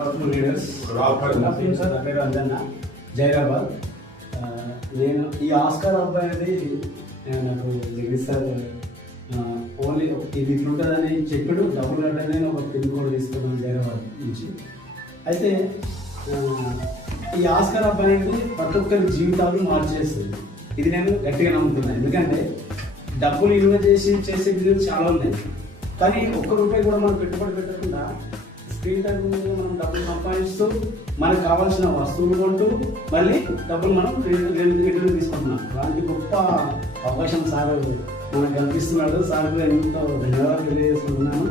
Sir నా పేరు అంజన్న జైరాబాద్. నేను ఈ ఆస్కార్ అబ్బాయి అనేది నాకు జగదీష్ సార్ ఓన్లీ ఇది ఇట్లుంటుందని చెప్పాడు. డబ్బులు కట్టని ఒక పిన్ కోడ్ తీసుకున్నాను జైరాబాద్ నుంచి. అయితే ఈ ఆస్కార్ అబ్బాయి అనేది ప్రతి ఒక్కరి జీవితాలు మార్చేస్తుంది. ఇది నేను గట్టిగా నమ్ముతున్నాను. ఎందుకంటే డబ్బులు ఇన్వెస్ట్ చేసే బిజినెస్ చాలా ఉన్నాయి, కానీ ఒక్క రూపాయి కూడా మనం పెట్టుబడి పెట్టకుండా స్క్రీన్ టైం మీద మనం డబ్బులు సంపాదిస్తూ మనకు కావాల్సిన వస్తువులు కొంటూ మళ్ళీ డబ్బులు మనం రిటర్న్ తీసుకుంటున్నాం. అలాంటి గొప్ప అవకాశం సార్ మనకు కనిపిస్తున్నాడు. సార్ కూడా ఎంతో ధన్యవాదాలు తెలియజేసుకుంటున్నాను.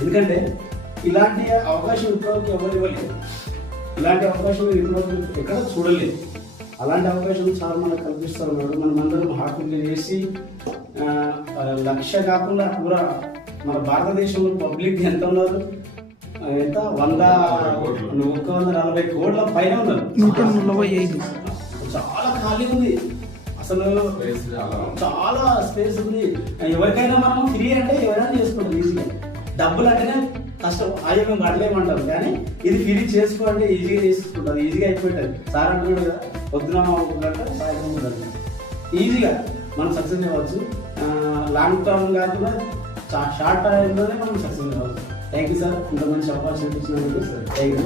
ఎందుకంటే ఇలాంటి అవకాశం ఇప్పటివరకు ఎవరు ఇవ్వలేదు. ఇలాంటి అవకాశం ఇప్పటివరకు ఎక్కడ చూడలేదు. అలాంటి అవకాశం సార్ మనకు కల్పిస్తూ ఉన్నాడు. మనమందరం హార్ట్ఫుల్గా చేసి 1,00,000 కాకుండా కూడా మన భారతదేశంలో పబ్లిక్ ఎంత ఉన్నారు, ఎంత 140 కోట్ల పైన ఉన్నారు. 145 చాలా ఖాళీ ఉంది, అసలు చాలా స్పేస్ ఉంది. ఎవరికైనా మనం ఫ్రీ అంటే ఎవరైనా చేసుకుంటాం ఈజీగా. డబ్బులు అంటేనే కష్టం, అయ్యో మేము కట్టలేమంటారు, కానీ ఇది ఫ్రీ చేసుకోవాలంటే ఈజీగా చేసుకుంటారు, ఈజీగా అయిపోయింటుంది. సార్ అంటున్నాడు కదా, పొద్దున సాయంత్రం ఈజీగా మనం సక్సెస్ అవ్వచ్చు. లాంగ్ టర్మ్ కాకుండా షార్ట్ టైంలోనే మనం సక్సెస్ అవ్వచ్చు. థ్యాంక్ యూ సార్, ఇంత మంచి అవకాశం ఇచ్చినందుకు. Thank you.